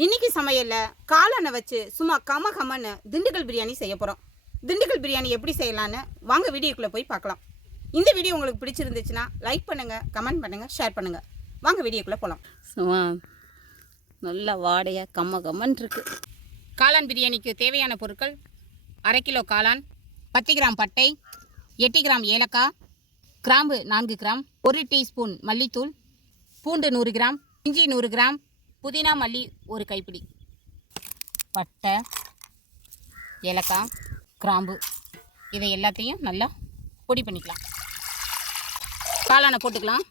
இன்னைக்கு சமையலில் காளானை வச்சு சும்மா கமன்னு திண்டுக்கல் பிரியாணி செய்ய போகிறோம். திண்டுக்கல் பிரியாணி எப்படி செய்யலான்னு வாங்க வீடியோக்குள்ளே போய் பார்க்கலாம். இந்த வீடியோ உங்களுக்கு பிடிச்சிருந்துச்சுன்னா லைக் பண்ணுங்கள், கமெண்ட் பண்ணுங்கள், ஷேர் பண்ணுங்கள். வாங்க வீடியோக்குள்ளே போகலாம். சும்மா நல்லா வாடையாக கம்மன் இருக்குது. காளான் பிரியாணிக்கு தேவையான பொருட்கள்: அரை கிலோ காளான், 10 கிராம் பட்டை, 8 கிராம் ஏலக்காய், கிராம்பு 4 கிராம், 1 டீஸ்பூன் மல்லித்தூள், பூண்டு 100 கிராம், இஞ்சி 100 கிராம், புதினா மல்லி 1 கைப்பிடி, பட்டை, ஏலக்காய், கிராம்பு, இதை எல்லாத்தையும் நல்லா பொடி பண்ணிக்கலாம். காளானை போட்டுக்கலாம்.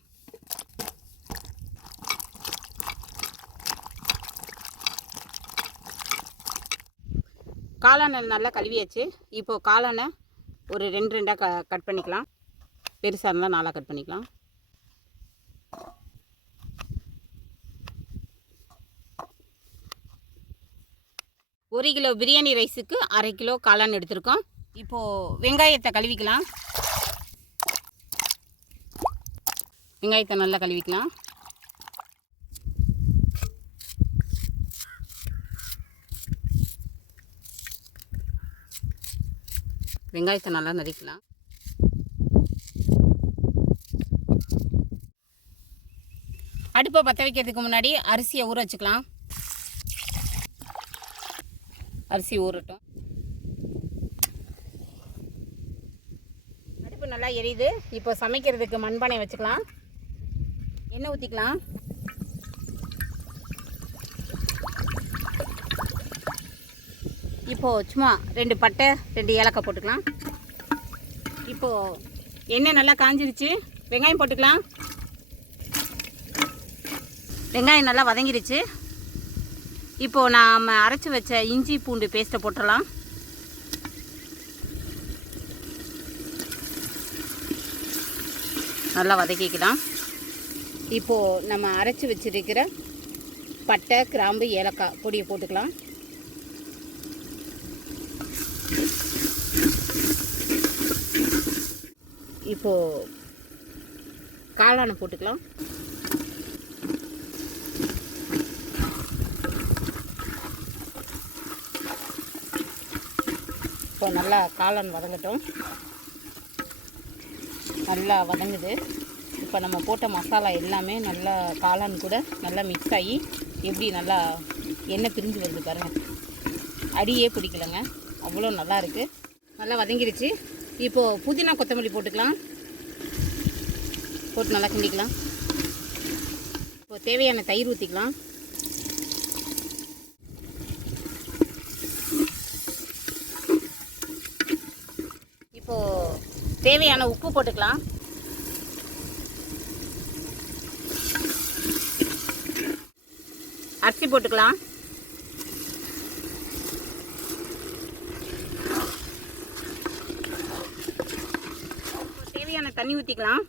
காளானை நல்லா கழுவியாச்சு. இப்போது காளானை ஒரு 2 கட் பண்ணிக்கலாம். பெருசாக இருந்தால் 4 கட் பண்ணிக்கலாம். ஒரு கிலோ பிரியாணி ரைஸுக்கு அரை கிலோ காளான் எடுத்திருக்கோம். இப்போது வெங்காயத்தை கழுவிக்கலாம். வெங்காயத்தை நல்லா கழுவிக்கலாம். வெங்காயத்தை நல்லா நறுக்கலாம். அடுப்பை பற்ற வைக்கிறதுக்கு முன்னாடி அரிசியை ஊற வச்சுக்கலாம். அரிசி ஊறட்டும். அடுப்பு நல்லா எரியுது. இப்போ சமைக்கிறதுக்கு மண்பானை வச்சுக்கலாம். எண்ணெய் ஊற்றிக்கலாம். இப்போது சும்மா 2 பட்டை 2 ஏலக்காய் போட்டுக்கலாம். இப்போது எண்ணெய் நல்லா காஞ்சிருச்சு. வெங்காயம் போட்டுக்கலாம். வெங்காயம் நல்லா வதங்கிருச்சு. இப்போது நாம் அரைச்சி வச்ச இஞ்சி பூண்டு பேஸ்ட்டை போட்டுடலாம். நல்லா வதக்கிக்கலாம். இப்போது நம்ம அரைச்சி வச்சிருக்கிற பட்டை, கிராம்பு, ஏலக்காய் பொடியை போட்டுக்கலாம். இப்போது காளானை போட்டுக்கலாம். இப்போ நல்லா காளான் வதங்கட்டும். நல்லா வதங்குது. இப்போ நம்ம போட்ட மசாலா எல்லாமே நல்லா காளான் கூட நல்லா மிக்ஸ் ஆகி எப்படி நல்லா எண்ணெய் பிரிஞ்சு வருது பாருங்கள். அடியே பிடிக்கலைங்க, அவ்வளோ நல்லா இருக்குது. நல்லா வதங்கிருச்சு. இப்போது புதினா கொத்தமல்லி போட்டுக்கலாம். போட்டு நல்லா கிண்டிக்கலாம். இப்போது தேவையான தயிர் ஊற்றிக்கலாம். இப்போது தேவையான உப்பு போட்டுக்கலாம். அரிசி போட்டுக்கலாம். தேவையான தண்ணி ஊற்றிக்கலாம்.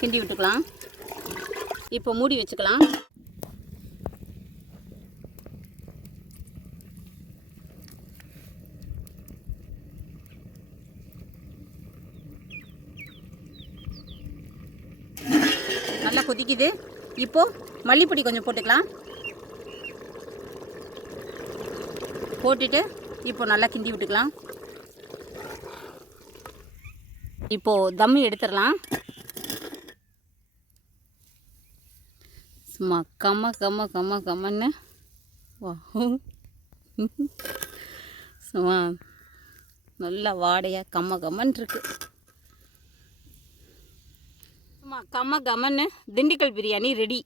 கிண்டி விட்டுக்கலாம். இப்போ மூடி வச்சுக்கலாம். நல்லா கொதிக்குது. இப்போது மல்லிப்பொடி கொஞ்சம் போட்டுக்கலாம். போட்டுட்டு இப்போ நல்லா கிண்டி விட்டுக்கலாம். இப்போது தம்மு எடுத்துடலாம். சும்மா கம்மன்னு வா, சும்மா நல்லா வாடையாக கம்மன்னு இருக்குது. சும்மா கம்மன்னு திண்டுக்கல் பிரியாணி ரெடி.